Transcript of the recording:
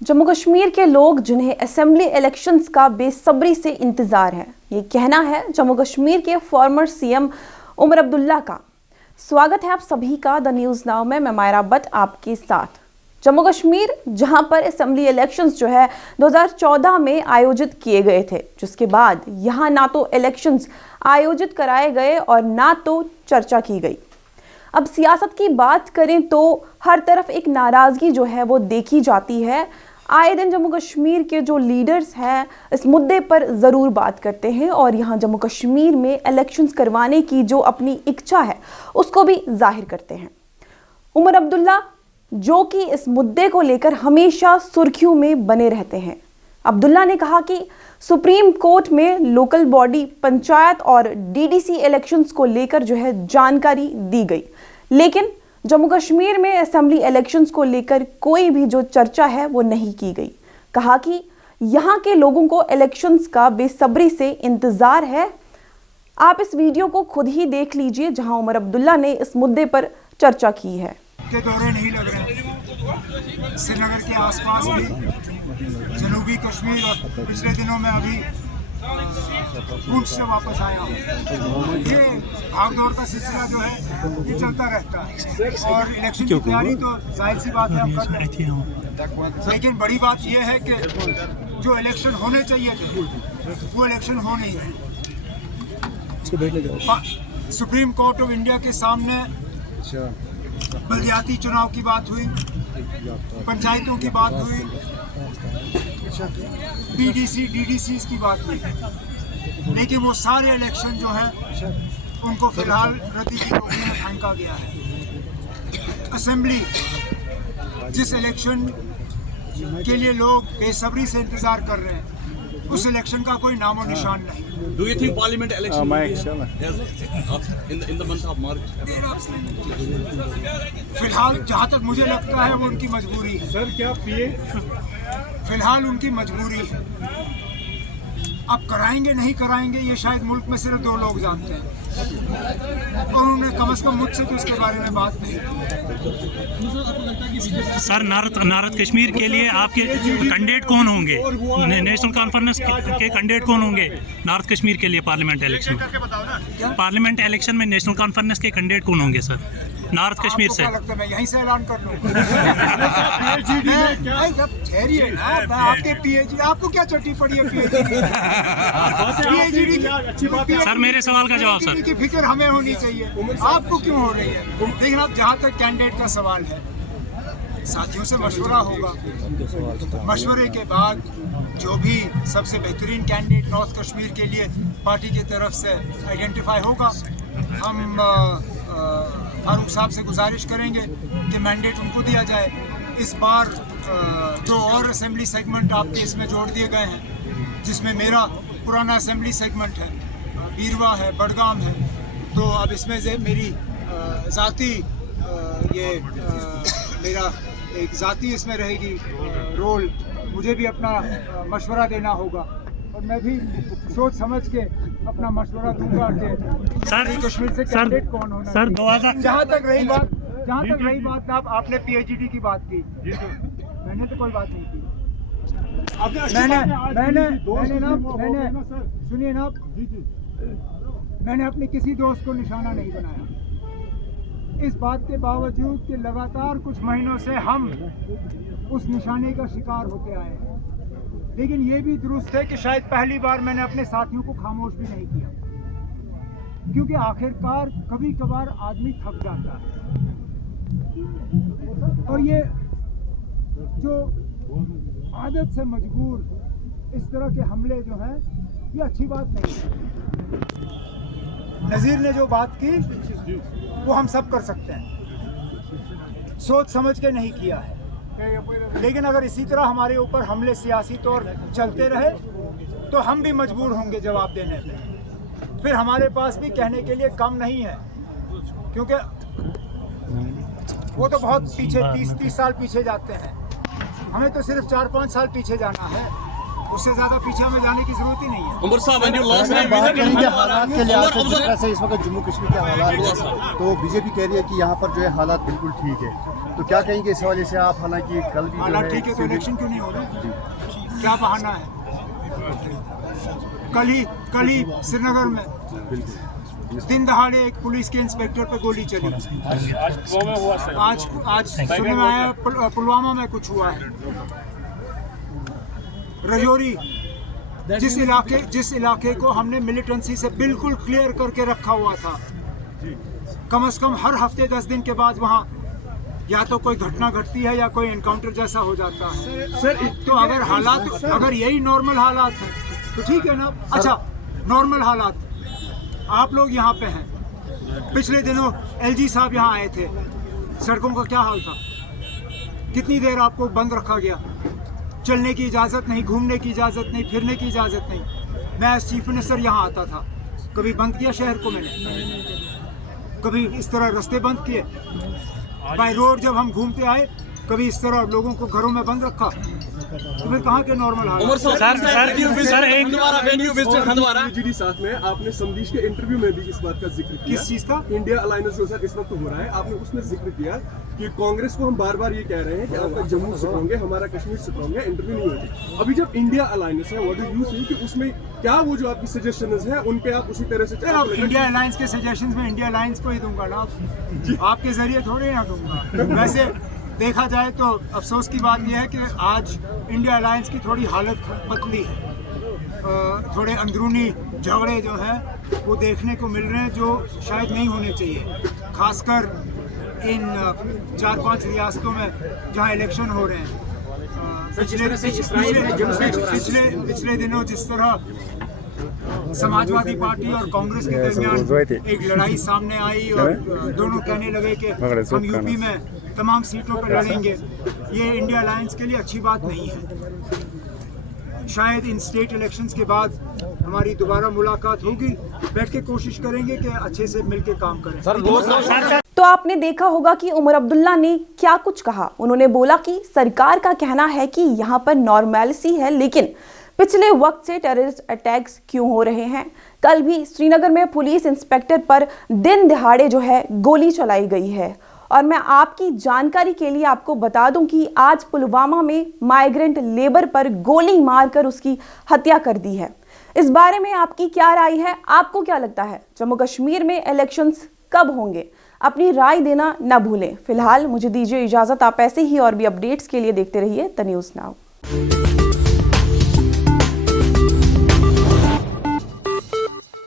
जम्मू कश्मीर के लोग जिन्हें असेंबली इलेक्शंस का बेसब्री से इंतजार है, ये कहना है जम्मू कश्मीर के फॉर्मर सीएम उमर अब्दुल्ला का। स्वागत है आप सभी का द न्यूज़ नाउ में। मैं मायरा बट आपके साथ। जम्मू कश्मीर जहां पर असेंबली इलेक्शंस जो है 2014 में आयोजित किए गए थे, जिसके बाद यहां ना तो इलेक्शंस आयोजित कराए गए और ना तो चर्चा की गई। अब सियासत की बात करें तो हर तरफ एक नाराजगी जो है वो देखी जाती है। आए दिन जम्मू कश्मीर के जो लीडर्स हैं इस मुद्दे पर ज़रूर बात करते हैं और यहाँ जम्मू कश्मीर में इलेक्शंस करवाने की जो अपनी इच्छा है उसको भी जाहिर करते हैं। उमर अब्दुल्ला जो कि इस मुद्दे को लेकर हमेशा सुर्खियों में बने रहते हैं। अब्दुल्ला ने कहा कि सुप्रीम कोर्ट में लोकल बॉडी पंचायत और डीडीसी इलेक्शंस को लेकर जो है जानकारी दी गई, लेकिन जम्मू कश्मीर में असेंबली इलेक्शंस को लेकर कोई भी जो चर्चा है वो नहीं की गई। कहा कि यहाँ के लोगों को इलेक्शंस का बेसब्री से इंतजार है। आप इस वीडियो को खुद ही देख लीजिए जहां उमर अब्दुल्ला ने इस मुद्दे पर चर्चा की है। के दौरे नहीं लग रहे। श्रीनगर के आसपास भी जनूबी कश्मीर और पिछले दिनों में अभी पुंछ से वापस आया हूँ। ये भागदौड़ का सिलसिला जो है ये चलता रहता है और इलेक्शन की तैयारी तो जाहिर सी बात है हम कर रहे हैं। लेकिन बड़ी बात यह है कि जो इलेक्शन होने चाहिए थे वो इलेक्शन हो नहीं रहे। सुप्रीम कोर्ट ऑफ इंडिया के सामने बलदियाती चुनाव की बात हुई, पंचायतों की बात हुई, डीडीसी की बात हुई, लेकिन वो सारे इलेक्शन जो है उनको फिलहाल रद्दी की टोकरी में फेंका गया है। असेंबली जिस इलेक्शन के लिए लोग बेसब्री से इंतजार कर रहे हैं उस इलेक्शन का कोई नामो निशान नहीं। Do you think Parliament election in the month of March? फिलहाल जहाँ तक मुझे लगता है वो उनकी मजबूरी है। सर क्या पिए? फिलहाल उनकी मजबूरी है। अब कराएंगे नहीं कराएंगे ये शायद मुल्क में सिर्फ 2 लोग जानते हैं और उन्होंने कम से कम मुझसे तो इसके बारे में बात नहीं की। सर नारद कश्मीर के लिए आपके कैंडिडेट कौन होंगे? नेशनल कॉन्फ्रेंस के कैंडिडेट कौन होंगे नार्थ कश्मीर के लिए पार्लियामेंट इलेक्शन में? पार्लियामेंट इलेक्शन में नेशनल कॉन्फ्रेंस के कैंडिडेट कौन होंगे सर नार्थ कश्मीर से? लगता है मैं यहीं से ऐलान कर लूं। ठहरिए ना, आपके पीएचडी आपको क्या चट्टी पड़ी है? पीएचडी सर मेरे सवाल का जवाब सर। की फिक्र हमें होनी चाहिए, आपको क्यों हो रही है? लेकिन अब जहाँ तक कैंडिडेट का सवाल है, साथियों से मशवरा होगा। मशवरे के बाद जो भी सबसे बेहतरीन कैंडिडेट नॉर्थ कश्मीर के लिए पार्टी की तरफ से आइडेंटिफाई होगा, हम फारूक साहब से गुजारिश करेंगे कि मैंडेट उनको दिया जाए। इस बार 2 और असेंबली सेगमेंट आपके इसमें जोड़ दिए गए हैं, जिसमें मेरा पुराना असेंबली सेगमेंट है, बीरवा है, बडगाम है। तो अब इसमें से मेरी ज़ाती मेरा एक ज़ाती इसमें रहेगी रोल। मुझे भी अपना मशवरा देना होगा और मैं भी सोच समझ के अपना मशवरा दूंगा कि सर कश्मीर से कैंडिडेट कौन होना सर चाहिए। 2000 जहाँ तक रही बात आपने पीएचडी की बात की, मैंने तो कोई बात नहीं की। सुनिए ना, मैंने अपने किसी दोस्त को निशाना नहीं बनाया। इस बात के बावजूद कि लगातार कुछ महीनों से हम उस निशाने का शिकार होते आए हैं, लेकिन ये भी दुरुस्त है कि शायद पहली बार मैंने अपने साथियों को खामोश भी नहीं किया, क्योंकि आखिरकार कभी कभार आदमी थक जाता है और ये जो आदत से मजबूर इस तरह के हमले जो हैं ये अच्छी बात नहीं है। नज़ीर ने जो बात की वो हम सब कर सकते हैं, सोच समझ के नहीं किया है। लेकिन अगर इसी तरह हमारे ऊपर हमले सियासी तौर चलते रहे तो हम भी मजबूर होंगे जवाब देने पे। फिर हमारे पास भी कहने के लिए कम नहीं है, क्योंकि वो तो बहुत पीछे 30 साल पीछे जाते हैं, हमें तो सिर्फ 4-5 साल पीछे जाना है। उससे ज्यादा पीछे हमें जाने की जरूरत ही नहीं है। उमर साहब, when you last अगर time बात visited करेंगे Hindwara, हालात के लिहाज से, उमर जिस तरह से इस वक्त जम्मू कश्मीर के हालात हैं, तो बीजेपी कह रही है कि यहाँ पर जो है हालात बिल्कुल ठीक है, तो क्या कहेंगे इस हवाले से आप? हालांकि कल भी जो हालात ठीक है तो इलेक्शन क्यों नहीं हो रहे? क्या बहाना है? कल ही श्रीनगर में दिन दहाड़े एक पुलिस के इंस्पेक्टर पे गोली चली। आज सुनने में आया पुलवामा में कुछ हुआ है। रजौरी, जिस इलाके को हमने मिलिटेंसी से बिल्कुल क्लियर करके रखा हुआ था, कम से कम हर हफ्ते 10 दिन के बाद वहाँ या तो कोई घटना घटती है या कोई एनकाउंटर जैसा हो जाता है। तो अगर यही नॉर्मल हालात हैं तो ठीक है ना। अच्छा, नॉर्मल हालात, आप लोग यहाँ पे हैं, पिछले दिनों एलजी साहब यहाँ आए थे, सड़कों का क्या हाल था? कितनी देर आपको बंद रखा गया? चलने की इजाज़त नहीं, घूमने की इजाज़त नहीं, फिरने की इजाज़त नहीं। मैं एज चीफ मिनिस्टर यहाँ आता था, कभी बंद किया शहर को मैंने? कभी इस तरह रास्ते बंद किए? बाय रोड जब हम घूमते आए, कभी इस तरह लोगों को घरों में बंद रखा? तो फिर कहाँ के नॉर्मल हाल? उमर साहब, when you visited Hindwara, जी साथ में आपने संदेश के इंटरव्यू में भी इस बात का जिक्र किया। किस चीज़ का? इंडिया अलायंस जो सर इस वक्त हो रहा है, आपने उसमें जिक्र किया कि कांग्रेस को हम बार बार ये कह रहे हैं कि आपका जम्मू स्ट्रॉन्ग है, हमारा कश्मीर स्ट्रॉन्ग है, इंटरव्यू नहीं होती। अभी जब इंडिया अलायंस है, व्हाट डू यू सी कि उसमें क्या वो जो आपकी सजेशंस है उन पे आप उसी तरह से अब इंडिया अलायंस के सजेशंस में इंडिया अलायंस को ही दूंगा ना, आपके जरिए थोड़े ना दूंगा। वैसे देखा जाए तो अफसोस की बात यह है कि आज इंडिया अलायंस की थोड़ी हालत पतली है। थोड़े अंदरूनी झगड़े जो हैं वो देखने को मिल रहे हैं जो शायद नहीं होने चाहिए, खासकर इन 4-5 रियासतों में जहां इलेक्शन हो रहे हैं। पिछले दिनों जिस तरह समाजवादी पार्टी और कांग्रेस के दरमियान एक लड़ाई सामने आई और दोनों कहने लगे कि हम यूपी में तमाम सीटों पर लड़ेंगे, ये इंडिया अलायंस के लिए अच्छी बात नहीं है। शायद इन स्टेट इलेक्शंस के बाद हमारी दोबारा मुलाकात होगी, बैठ के कोशिश करेंगे कि अच्छे से मिलकर काम करें। तो आपने देखा होगा कि उमर अब्दुल्ला ने क्या कुछ कहा। उन्होंने बोला कि सरकार का कहना है कि यहाँ पर नॉर्मैलिटी है, लेकिन पिछले वक्त से टेररिस्ट अटैक्स क्यों हो रहे हैं? कल भी श्रीनगर में पुलिस इंस्पेक्टर पर दिन दिहाड़े जो है गोली चलाई गई है। और मैं आपकी जानकारी के लिए आपको बता दूं कि आज पुलवामा में माइग्रेंट लेबर पर गोली मारकर उसकी हत्या कर दी है। इस बारे में आपकी क्या राय है? आपको क्या लगता है जम्मू कश्मीर में इलेक्शंस कब होंगे? अपनी राय देना ना भूलें। फिलहाल मुझे दीजिए इजाजत। आप ऐसे ही और भी अपडेट्स के लिए देखते रहिए द न्यूज़ नाउ।